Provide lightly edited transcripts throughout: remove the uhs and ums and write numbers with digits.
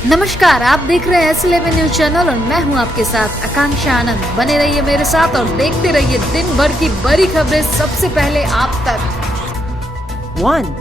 नमस्कार, आप देख रहे हैं S11 न्यूज चैनल और मैं हूं आपके साथ आकांक्षा आनंद। बने रहिए मेरे साथ और देखते रहिए दिन भर की बड़ी खबरें सबसे पहले आप तक। 1.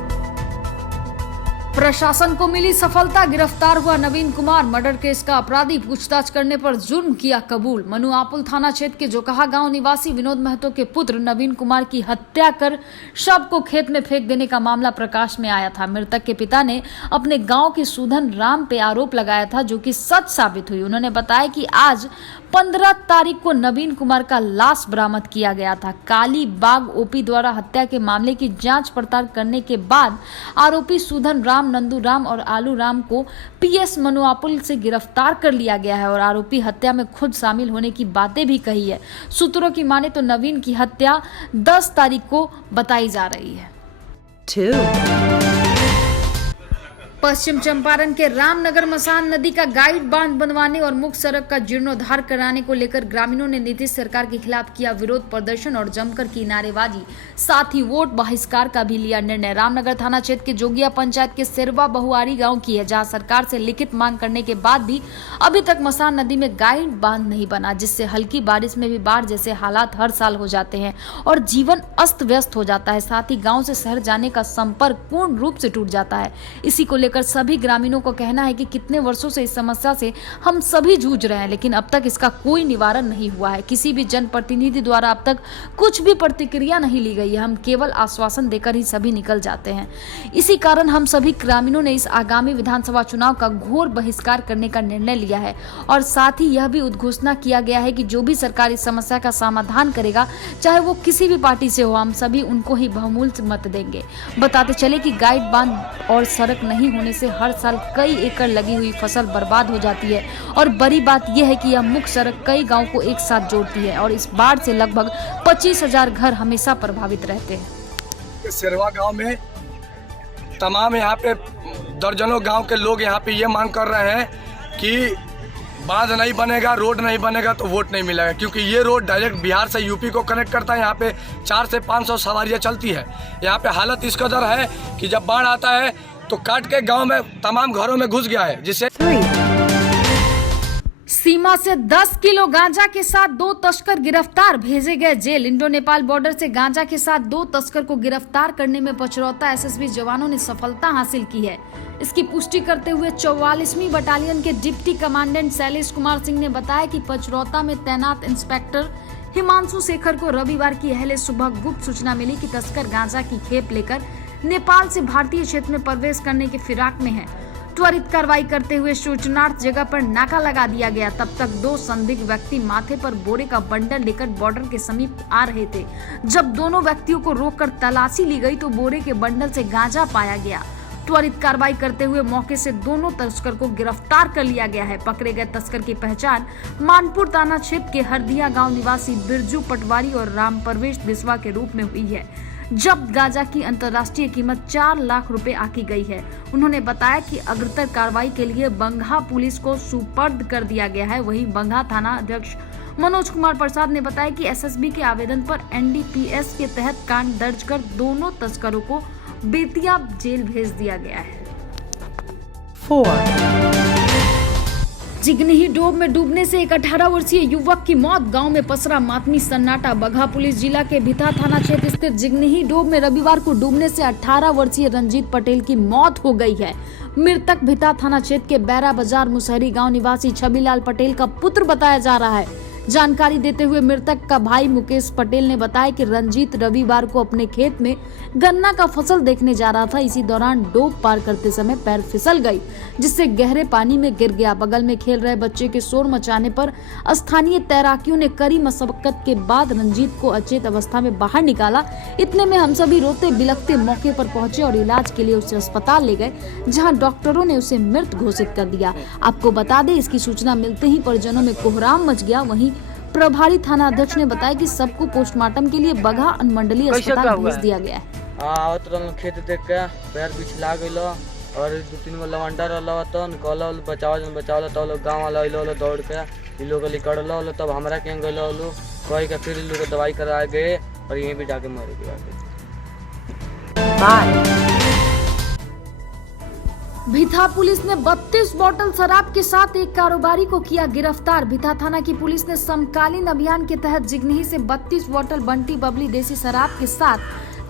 प्रशासन को मिली सफलता, गिरफ्तार हुआ नवीन कुमार। मर्डर केस का अपराधी, पूछताछ करने पर जुर्म किया कबूल। मनुआपुल थाना क्षेत्र के जोकहा गांव निवासी विनोद महतो के पुत्र नवीन कुमार की हत्या कर शव को खेत में फेंक देने का मामला प्रकाश में आया था। मृतक के पिता ने अपने गांव के सुधन राम पे आरोप लगाया था, जो कि सच साबित हुई। उन्होंने बताया कि आज 15 तारीख को नवीन कुमार का लाश बरामद किया गया था। काली बाग ओपी द्वारा हत्या के मामले की जांच पड़ताल करने के बाद आरोपी सुधन राम, नंदू राम और आलू राम को पीएस मनुआपुल से गिरफ्तार कर लिया गया है और आरोपी हत्या में खुद शामिल होने की बातें भी कही है। सूत्रों की माने तो नवीन की हत्या 10 तारीख को बताई जा रही है। 2. पश्चिम चंपारण के रामनगर मसान नदी का गाइड बांध बनवाने और मुख्य सड़क का जीर्णोद्धार कराने को लेकर ग्रामीणों ने नीतीश सरकार के खिलाफ किया विरोध प्रदर्शन और जमकर की नारेबाजी, साथ ही वोट बहिष्कार का भी लिया निर्णय। रामनगर थाना क्षेत्र के जोगिया पंचायत के सिरवा बहुआरी गांव की है, जहां सरकार से लिखित मांग करने के बाद भी अभी तक मसान नदी में गाइड बांध नहीं बना, जिससे हल्की बारिश में भी बाढ़ जैसे हालात हर साल हो जाते हैं और जीवन अस्त व्यस्त हो जाता है। साथ ही गाँव से शहर जाने का संपर्क पूर्ण रूप से टूट जाता है। इसी को लेकर सभी ग्रामीणों को कहना है कि कितने वर्षों से इस समस्या से हम सभी जूझ रहे हैं, लेकिन अब तक इसका कोई निवारण नहीं हुआ है। किसी भी जनप्रतिनिधि द्वारा अब तक कुछ भी प्रतिक्रिया नहीं ली गई है। हम केवल आश्वासन देकर ही सभी निकल जाते हैं। इसी कारण हम सभी ग्रामीणों ने इस आगामी विधानसभा चुनाव का घोर बहिष्कार करने का निर्णय लिया है और साथ ही यह भी उद्घोषणा किया गया है कि जो भी सरकार इस समस्या का समाधान करेगा, चाहे वो किसी भी पार्टी से हो, हम सभी उनको ही बहुमूल्य मत देंगे। बताते चले कि गाइड बांध और सड़क नहीं होने से हर साल कई एकड़ लगी हुई फसल बर्बाद हो जाती है और बड़ी बात यह है कि यह मुख्य सड़क कई गांव को एक साथ जोड़ती है और इस बाढ़ से लगभग 25,000 घर हमेशा प्रभावित रहते हैं। सिरवा गांव में तमाम यहाँ पे दर्जनों गांव के लोग यहाँ पे ये मांग कर रहे हैं कि बांध नहीं बनेगा, रोड नहीं बनेगा तो वोट नहीं मिलेगा, क्योंकि ये रोड डायरेक्ट बिहार से यूपी को कनेक्ट करता है। यहाँ पे 400 से 500 सवारियाँ चलती है। यहाँ पे हालत इस कदर है कि जब बाढ़ आता है तो काट के गांव में तमाम घरों में घुस गया है, जिससे 3. सीमा से 10 किलो गांजा के साथ 2 तस्कर गिरफ्तार, भेजे गए जेल। इंडो नेपाल बॉर्डर से गांजा के साथ 2 तस्कर को गिरफ्तार करने में पचरौता एसएसबी जवानों ने सफलता हासिल की है। इसकी पुष्टि करते हुए 44वीं बटालियन के डिप्टी कमांडेंट शैलेश कुमार सिंह ने बताया कि पचरौता में तैनात इंस्पेक्टर हिमांशु शेखर को रविवार की अहले सुबह गुप्त सूचना मिली कि तस्कर गांजा की खेप लेकर नेपाल से भारतीय क्षेत्र में प्रवेश करने के फिराक में है। त्वरित कार्रवाई करते हुए सूचनार्थ जगह पर नाका लगा दिया गया। तब तक 2 संदिग्ध व्यक्ति माथे पर बोरे का बंडल लेकर बॉर्डर के समीप आ रहे थे। जब दोनों व्यक्तियों को रोककर तलाशी ली गई तो बोरे के बंडल से गांजा पाया गया। त्वरित कार्रवाई करते हुए मौके से दोनों तस्कर को गिरफ्तार कर लिया गया है। पकड़े गए तस्कर की पहचान मानपुर थाना क्षेत्र के हरदिया गांव निवासी बिरजू पटवारी और राम प्रवेश बिस्वा के रूप में हुई है। जब्त गांजा की अंतर्राष्ट्रीय कीमत 4 लाख रुपए आकी गई है। उन्होंने बताया कि अग्रतर कार्रवाई के लिए बंघा पुलिस को सुपर्द कर दिया गया है। वहीं बंघा थाना अध्यक्ष मनोज कुमार प्रसाद ने बताया कि एसएसबी के आवेदन पर एनडीपीएस के तहत कांड दर्ज कर दोनों तस्करों को बेतिया जेल भेज दिया गया है। 4. जिगनही डोब में डूबने से एक 18 वर्षीय युवक की मौत, गांव में पसरा मातमी सन्नाटा। बगहा पुलिस जिला के भिथा थाना क्षेत्र स्थित जिगनही डोब में रविवार को डूबने से 18 वर्षीय रंजीत पटेल की मौत हो गई है। मृतक भिथा थाना क्षेत्र के बैरा बाजार मुसहरी गांव निवासी छबीलाल पटेल का पुत्र बताया जा रहा है। जानकारी देते हुए मृतक का भाई मुकेश पटेल ने बताया कि रंजीत रविवार को अपने खेत में गन्ना का फसल देखने जा रहा था। इसी दौरान डोब पार करते समय पैर फिसल गई, जिससे गहरे पानी में गिर गया। बगल में खेल रहे बच्चे के शोर मचाने पर स्थानीय तैराकियों ने कड़ी मशक्कत के बाद रंजीत को अचेत अवस्था में बाहर निकाला। इतने में हम सभी रोते बिलखते मौके पर पहुंचे और इलाज के लिए उसे अस्पताल ले गए, जहां डॉक्टरों ने उसे मृत घोषित कर दिया। आपको बता दें, इसकी सूचना मिलते ही परिजनों में कोहराम मच गया। वहीं प्रभारी थाना अध्यक्ष ने बताया कि सबको पोस्टमार्टम के लिए बगहा अनुमंडलीय अस्पताल भेज दिया गया है। खेत देख के पैर पिछला गइलो और 2-3 गो लवंडा रहलो तो कहलो बचाओ तो लोग गांव वाला अइलो दौड़ के इ लोग निकललो, तब हमरा के गइलो कह के फिर इ लोग दवाई करा गए और यहीं भी जाके मर गए। भिथा पुलिस ने 32 बोतल शराब के साथ एक कारोबारी को किया गिरफ्तार। भिथा थाना की पुलिस ने समकालीन अभियान के तहत जिगनही से 32 बोतल बंटी बबली देसी शराब के साथ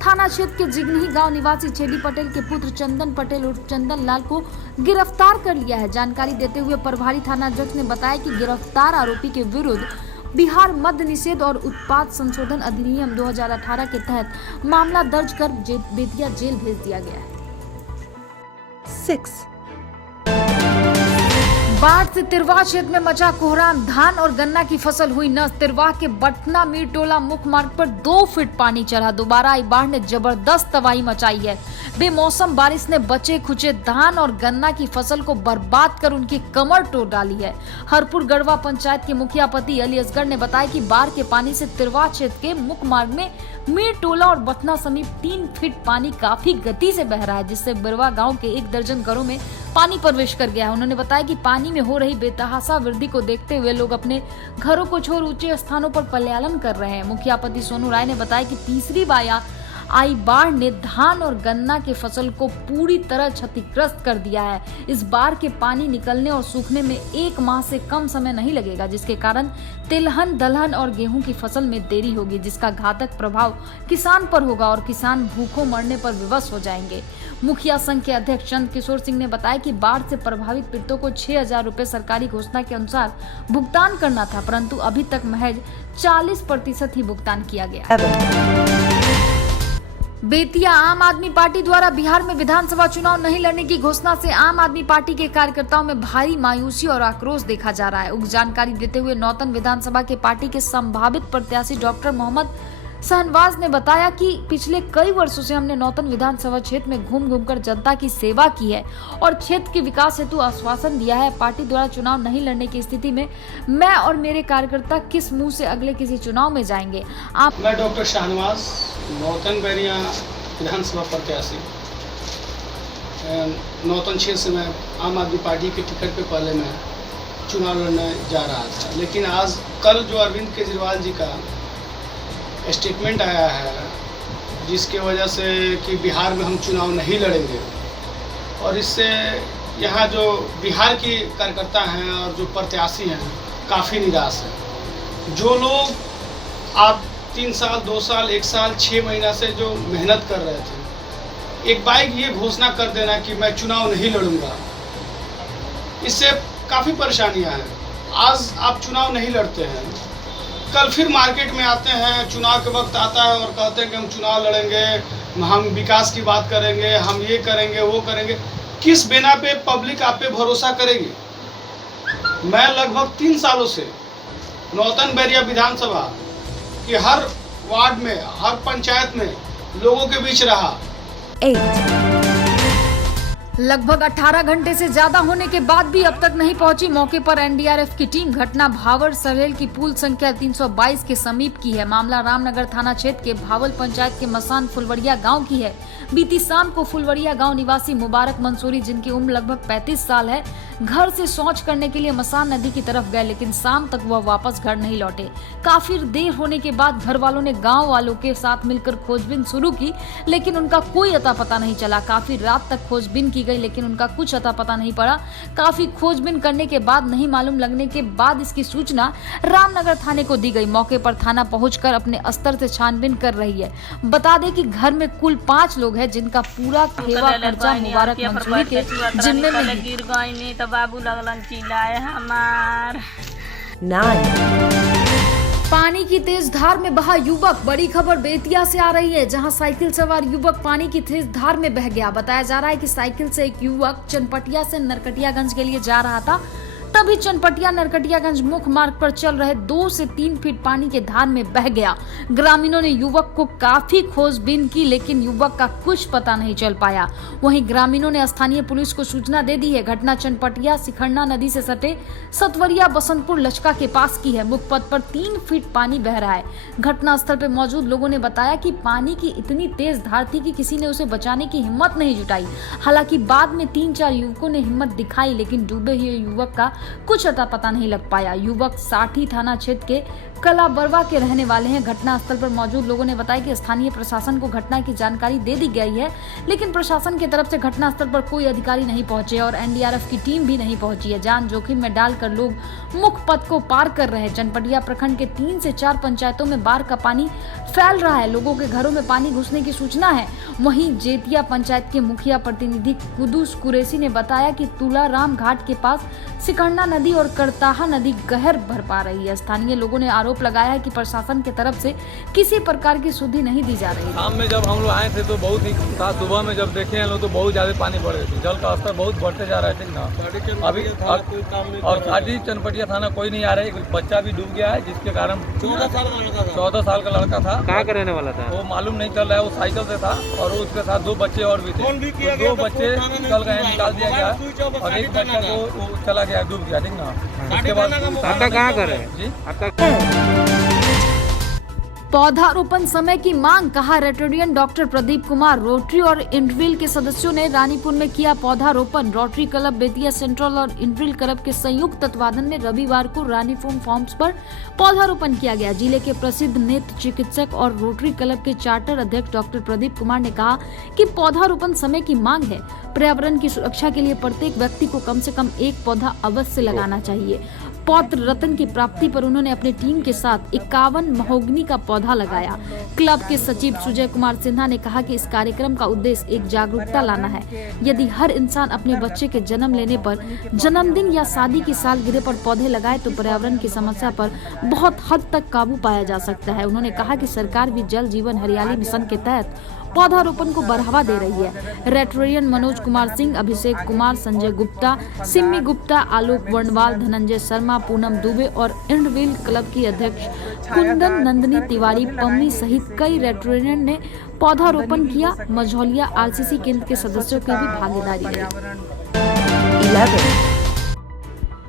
थाना क्षेत्र के जिगनही गांव निवासी छेदी पटेल के पुत्र चंदन पटेल उर्फ चंदन लाल को गिरफ्तार कर लिया है। जानकारी देते हुए प्रभारी थाना अध्यक्ष ने बताया कि गिरफ्तार आरोपी के विरुद्ध बिहार मद्य निषेध और उत्पाद संशोधन अधिनियम 2018 के तहत मामला दर्ज कर बेतिया जेल भेज दिया गया है। 6. बाढ़ से तिरवा क्षेत्र में मचा कोहराम, धान और गन्ना की फसल हुई नष्ट। तिरवा के बटना मीर टोला मुख्य मार्ग पर 2 फीट पानी चढ़ा। दोबारा आई बाढ़ ने जबरदस्त तबाही मचाई है। बेमौसम बारिश ने बचे खुचे धान और गन्ना की फसल को बर्बाद कर उनकी कमर तोड़ डाली है। हरपुर गढ़वा पंचायत के मुखिया पति अली असगर ने बताया कि बाढ़ के पानी से तिरवा क्षेत्र के मुख्य मार्ग में मीर टोला और बटना समीप 3 फीट पानी काफी गति से बह रहा है, जिससे बिरवा गांव के 1 दर्जन घरों में पानी प्रवेश कर गया है। उन्होंने बताया कि पानी में हो रही बेतहाशा वृद्धि को देखते हुए लोग अपने घरों को छोड़ ऊंचे स्थानों पर पलायन कर रहे हैं। मुखिया पति सोनू राय ने बताया कि तीसरी बार आई बाढ़ ने धान और गन्ना के फसल को पूरी तरह क्षतिग्रस्त कर दिया है। इस बाढ़ के पानी निकलने और सूखने में 1 माह से कम समय नहीं लगेगा, जिसके कारण तिलहन, दलहन और गेहूं की फसल में देरी होगी, जिसका घातक प्रभाव किसान पर होगा और किसान भूखों मरने पर विवश हो जाएंगे। मुखिया संघ के अध्यक्ष चंद किशोर सिंह ने बताया कि बाढ़ से प्रभावित पीड़ितों को 6,000 रुपए सरकारी घोषणा के अनुसार भुगतान करना था, परंतु अभी तक महज 40% ही भुगतान किया गया। 7. बेतिया आम आदमी पार्टी द्वारा बिहार में विधानसभा चुनाव नहीं लड़ने की घोषणा से आम आदमी पार्टी के कार्यकर्ताओं में भारी मायूसी और आक्रोश देखा जा रहा है। उक्त जानकारी देते हुए नौतन विधानसभा के पार्टी के संभावित प्रत्याशी डॉक्टर मोहम्मद सहनवाज ने बताया कि पिछले कई वर्षों से हमने नौतन विधानसभा क्षेत्र में घूम घूम कर जनता की सेवा की है और क्षेत्र के विकास हेतु आश्वासन दिया है। पार्टी द्वारा चुनाव नहीं लड़ने की स्थिति में मैं और मेरे कार्यकर्ता किस मुंह से अगले किसी चुनाव में जाएंगे। मैं डॉक्टर शाहनवाज नौतन बैरिया विधानसभा प्रत्याशी नौतन क्षेत्र से मैं आम आदमी पार्टी के टिकट पे पहले मैं चुनाव लड़ने जा रहा था, लेकिन आज कल जो अरविंद केजरीवाल जी का स्टेटमेंट आया है जिसके वजह से कि बिहार में हम चुनाव नहीं लड़ेंगे, और इससे यहाँ जो बिहार की कार्यकर्ता हैं और जो प्रत्याशी हैं काफ़ी निराश हैं। जो लोग आप 3 साल, 2 साल, 1 साल, 6 महीना से जो मेहनत कर रहे थे, एक बाइक ये घोषणा कर देना कि मैं चुनाव नहीं लड़ूंगा, इससे काफ़ी परेशानियां हैं। आज आप चुनाव नहीं लड़ते हैं, कल फिर मार्केट में आते हैं, चुनाव के वक्त आता है और कहते हैं कि हम चुनाव लड़ेंगे, हम विकास की बात करेंगे, हम ये करेंगे, वो करेंगे। किस बिना पे पब्लिक आप पे भरोसा करेगी? मैं लगभग 3 सालों से नौतन बैरिया विधानसभा कि हर वार्ड में, हर पंचायत में लोगों के बीच रहा। 8. लगभग 18 घंटे से ज्यादा होने के बाद भी अब तक नहीं पहुंची मौके पर एनडीआरएफ की टीम। घटना भावर सरेल की पुल संख्या 322 के समीप की है। मामला रामनगर थाना क्षेत्र के भावल पंचायत के मसान फुलवड़िया गांव की है। बीती शाम को फुलवड़िया गांव निवासी मुबारक मंसूरी, जिनकी उम्र लगभग 35 साल है, घर से शौच करने के लिए मसान नदी की तरफ गए, लेकिन शाम तक वह वापस घर नहीं लौटे। काफी देर होने के बाद घर वालों ने गाँव वालों के साथ मिलकर खोजबीन शुरू की, लेकिन उनका कोई अता पता नहीं चला। काफी रात तक खोजबीन की गई, लेकिन उनका कुछ अता पता नहीं पड़ा। काफी खोजबीन करने के बाद नहीं मालूम लगने के बाद इसकी सूचना रामनगर थाने को दी गई। मौके पर थाना पहुंचकर अपने स्तर से छानबीन कर रही है। बता दें कि घर में कुल 5 लोग हैं, जिनका पूरा खेवा खर्चा मुबारक मंसूरी के जिम्मे में है। गिर गई तो बाबू लगलन चिल्लाए हमार। 9. पानी की तेज धार में बहा युवक। बड़ी खबर बेतिया से आ रही है, जहां साइकिल सवार युवक पानी की तेज धार में बह गया। बताया जा रहा है कि साइकिल से एक युवक चनपटिया से नरकटियागंज के लिए जा रहा था, तभी चनपटिया नरकटियागंज मुख्य मार्ग पर चल रहे 2 से 3 फीट पानी के धार में बह गया। ग्रामीणों ने युवक को काफी खोजबीन की, लेकिन युवक का कुछ पता नहीं चल पाया। वहीं ग्रामीणों ने स्थानीय पुलिस को सूचना दे दी है। घटना चनपटिया सिखंडा नदी से सटे सतवरिया बसंतपुर लचका के पास की है। मुख्य पथ पर 3 फीट पानी बह रहा है। घटना स्थल पर मौजूद लोगों ने बताया कि पानी की इतनी तेज धार थी कि किसी ने उसे बचाने की हिम्मत नहीं जुटाई। हालांकि बाद में 3-4 युवकों ने हिम्मत दिखाई, लेकिन डूबे हुए युवक का कुछ अता पता नहीं लग पाया। युवक साठी थाना क्षेत्र के कला बरवा के रहने वाले हैं। घटनास्थल पर मौजूद लोगों ने बताया कि स्थानीय प्रशासन को घटना की जानकारी दे दी गई है, लेकिन प्रशासन की तरफ से घटनास्थल पर कोई अधिकारी नहीं पहुंचे और एनडीआरएफ की टीम भी नहीं पहुंची है। जान जोखिम में डालकर लोग मुख्य पथ को पार कर रहे हैं। चनपटिया प्रखंड के 3 से 4 पंचायतों में बाढ़ का पानी फैल रहा है। लोगों के घरों में पानी घुसने की सूचना है। वहीं जेतिया पंचायत के मुखिया प्रतिनिधि कुदूस कुरैशी ने बताया कि तुलाराम घाट के पास सिकंडा नदी और करताहा नदी कहर भर पा रही है। स्थानीय लोगों ने आरोप लगाया है कि प्रशासन की तरफ से किसी प्रकार की सुधि नहीं दी जा रही है। शाम में जब हम लोग आए थे तो बहुत ही था, सुबह में जब देखे हैं लोग तो बहुत ज्यादा पानी बढ़ रही थी, जल का स्तर बहुत बढ़ते जा रहा है। ठीक ना, अभी और घाटी चनपटिया थाना कोई नहीं आ रहा है। बच्चा भी डूब गया है, जिसके कारण 14 साल का लड़का था। कहाँ का रहने वाला था? वो मालूम नहीं चल रहा है। वो साइकिल से था और उसके साथ 2 बच्चे और भी थे। तो 2 बच्चे निकल गए, निकाल दिया गया और एक बच्चा को चला गया, डूब गया। ठीक ना, उसके बाद आपका कहाँ घर है जी? आपका पौधारोपण समय की मांग, कहा Rotarian doctor Pradeep Kumar. Rotary और इंटरव्हील के सदस्यों ने रानीपुर में किया पौधारोपण। रोटरी क्लब बेतिया सेंट्रल और इंटरव्हील क्लब के संयुक्त तत्वाधान में रविवार को रानीपुर फॉर्म्स पर पौधारोपण किया गया। जिले के प्रसिद्ध नेत्र चिकित्सक और रोटरी क्लब के चार्टर अध्यक्ष डॉक्टर प्रदीप कुमार ने कहा कि पौधारोपण समय की मांग है। पर्यावरण की सुरक्षा के लिए प्रत्येक व्यक्ति को कम से कम 1 पौधा अवश्य लगाना चाहिए। पौत्र रत्न की प्राप्ति पर उन्होंने अपनी टीम के साथ 51 महोगनी का पौधा लगाया। क्लब के सचिव सुजय कुमार सिन्हा ने कहा कि इस कार्यक्रम का उद्देश्य एक जागरूकता लाना है। यदि हर इंसान अपने बच्चे के जन्म लेने पर, जन्मदिन या शादी की सालगिरह पर पौधे लगाए तो पर्यावरण की समस्या पर बहुत हद तक काबू पाया जा सकता है। उन्होंने कहा कि सरकार भी जल जीवन हरियाली मिशन के तहत पौधारोपण को बढ़ावा दे रही है। रेटोरियन मनोज कुमार सिंह, अभिषेक कुमार, संजय गुप्ता, सिम्मी गुप्ता, आलोक वर्णवाल, धनंजय शर्मा, पूनम दुबे और इंटरव्हील क्लब की अध्यक्ष कुंदन नंदिनी तिवारी, पम्मी सहित कई रेटोरियन ने पौधारोपण किया। मझौलिया आरसीसी केंद्र के सदस्यों की भी भागीदारी रही। 11,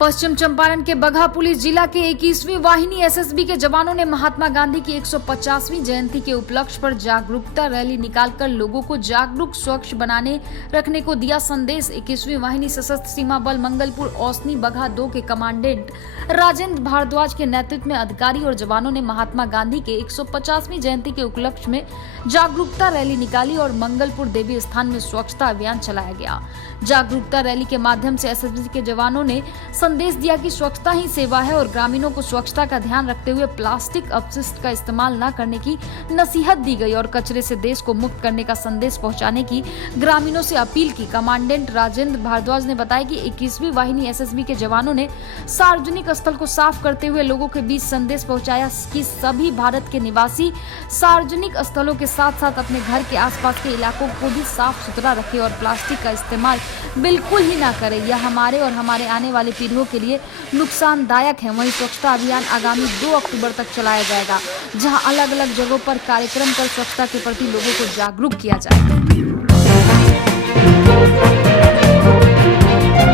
पश्चिम चंपारण के बगहा पुलिस जिला के 21वीं वाहिनी एसएसबी के जवानों ने महात्मा गांधी की 150वीं जयंती के उपलक्ष्य पर जागरूकता रैली निकालकर लोगों को जागरूक, स्वच्छ बनाने रखने को दिया संदेश। 21वीं वाहिनी सशस्त्र सीमा बल मंगलपुर ओसनी बगहा 2 के कमांडेंट राजेंद्र भारद्वाज के नेतृत्व में अधिकारी और जवानों ने महात्मा गांधी के 150वीं जयंती के उपलक्ष्य में जागरूकता रैली निकाली और मंगलपुर देवी स्थान में स्वच्छता अभियान चलाया गया। जागरूकता रैली के माध्यम से एसएसबी के जवानों ने संदेश दिया कि स्वच्छता ही सेवा है और ग्रामीणों को स्वच्छता का ध्यान रखते हुए प्लास्टिक अपशिष्ट का इस्तेमाल न करने की नसीहत दी गई और कचरे से देश को मुक्त करने का संदेश पहुंचाने की ग्रामीणों से अपील की। कमांडेंट राजेंद्र भारद्वाज ने बताया कि 21वीं वाहिनी एसएसबी के जवानों ने सार्वजनिक स्थल को साफ करते हुए लोगों के बीच संदेश पहुंचाया कि सभी भारत के निवासी सार्वजनिक स्थलों के साथ साथ अपने घर के आसपास के इलाकों को भी साफ सुथरा रखें और प्लास्टिक का इस्तेमाल बिल्कुल ही ना करें। यह हमारे और हमारे आने वाली पीढ़ियों के लिए जायक है। वहीं स्वच्छता अभियान आगामी 2 अक्टूबर तक चलाया जाएगा, जहां अलग अलग जगहों पर कार्यक्रम कर स्वच्छता के प्रति लोगों को जागरूक किया जाएगा।